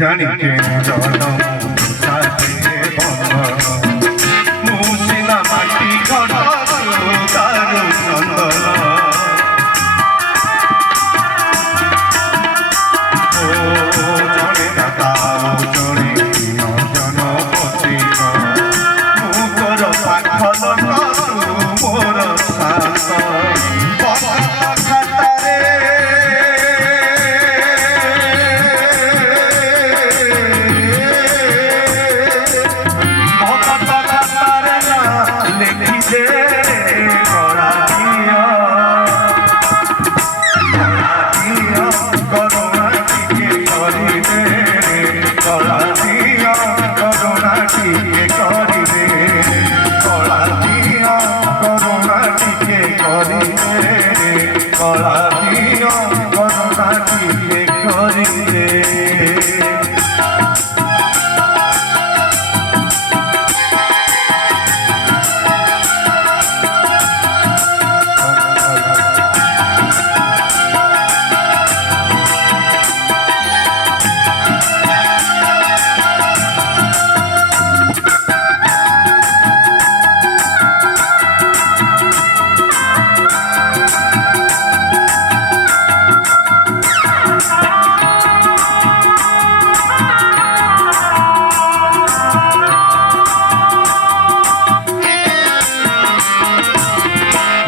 জানিকে জনম সাথে বন্ধন মুসিনা মাটি ঘট কারু চন্দন ও জনে দাতা জনে জনপতি মুখর পাখল মোর শান্ত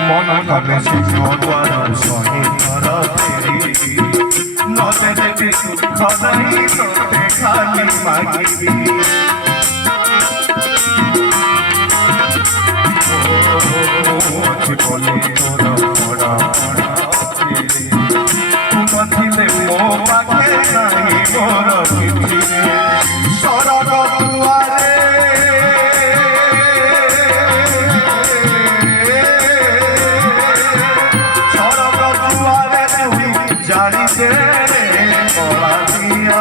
মনে সিংহদ্বার শহীদর ফেরিবি নদে দেবী দুঃখ নাই তোতে খালি মাগিবি জীবনে তোর পড়া পড়া তু নথিলে ମୋ পাখে নাই মোর পৃথিবী সরগ দুয়ারে জানিতে কলা দিয়া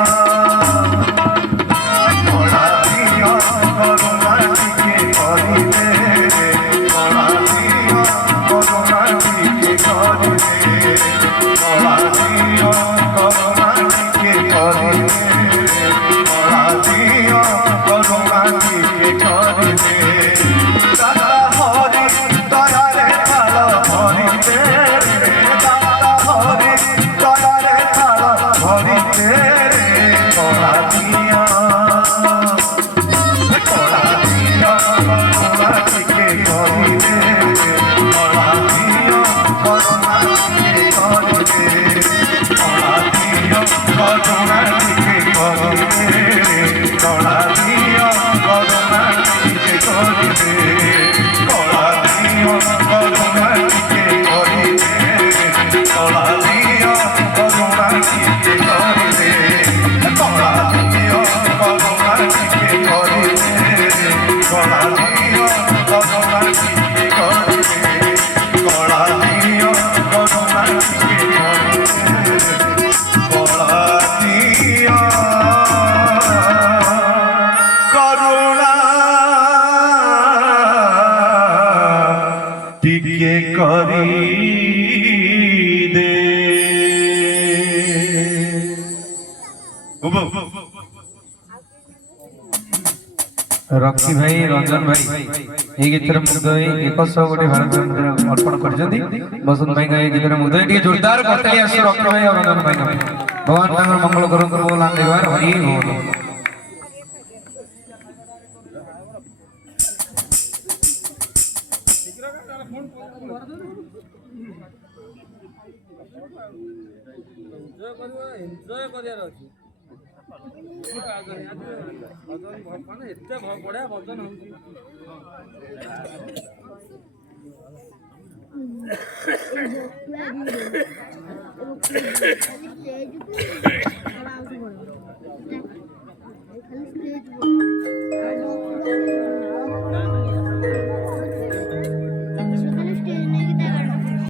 করুণা টিকে করিবে কলা দিয়া করুণা টিকে করিবে কলা দিয়া করুণা টিকে করিবে কলা দিয়া করুণা টিকে করিবে দাদা হরি দয়ারে ভালো হরিবে দাদা হরি টিকে করি দে ରକ୍ଷୀ ଭାଇ ରଞ୍ଜନ ଭାଇ ଏଇ ଗୀତରେ ମୁଗ୍ଧ ହୋଇ 100 କୋଟି ଭାରତ ଅର୍ପଣ କରିଛନ୍ତି ବସନ୍ତ ଭାଇଙ୍କ ଏଇ ଗୀତରେ ମୁଗ୍ଧ ହୋଇ ଟିକେ ଜୋରଦାର କରିଥିଲେ ଆସୁ ରକ୍ଷୀ ଭାଇ ଆଉ ରଞ୍ଜନ ଭାଇ ଭଗବାନ ତାଙ୍କର ମଙ୍ଗଳ କରନ୍ତୁ ବୋଲ ଆଣିବାର ହରି ବୋଲ ଏନ୍ଜୟ କରିବାର ଅଛି ଭଜନ ଏତେ ବଢିଆ ଭଜନ ହଉଛି